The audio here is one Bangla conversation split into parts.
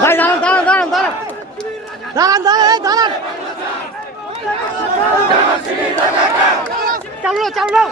ভাই দাঁড়ান দাঁড়ান দাঁড়ান দাঁড়ান দাঁড়ান দাঁড়ান দাঁড়ান চালো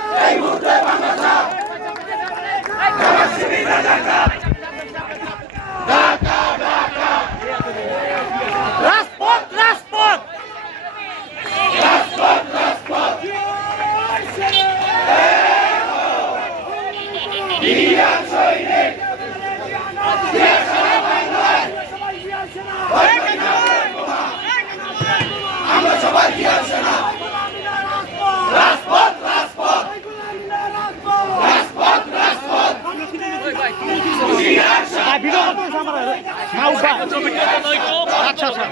আচ্ছা আচ্ছা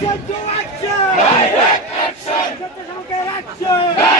Action! Direct action! Direct action!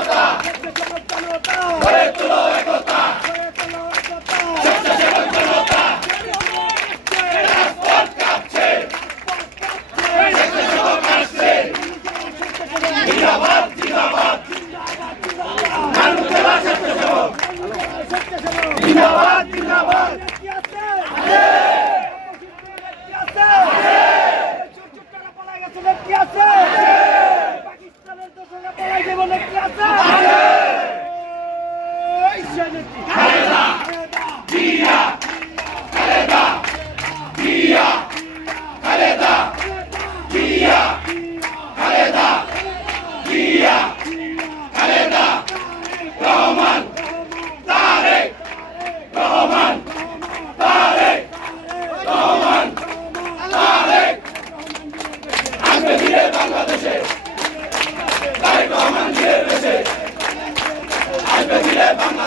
Bangla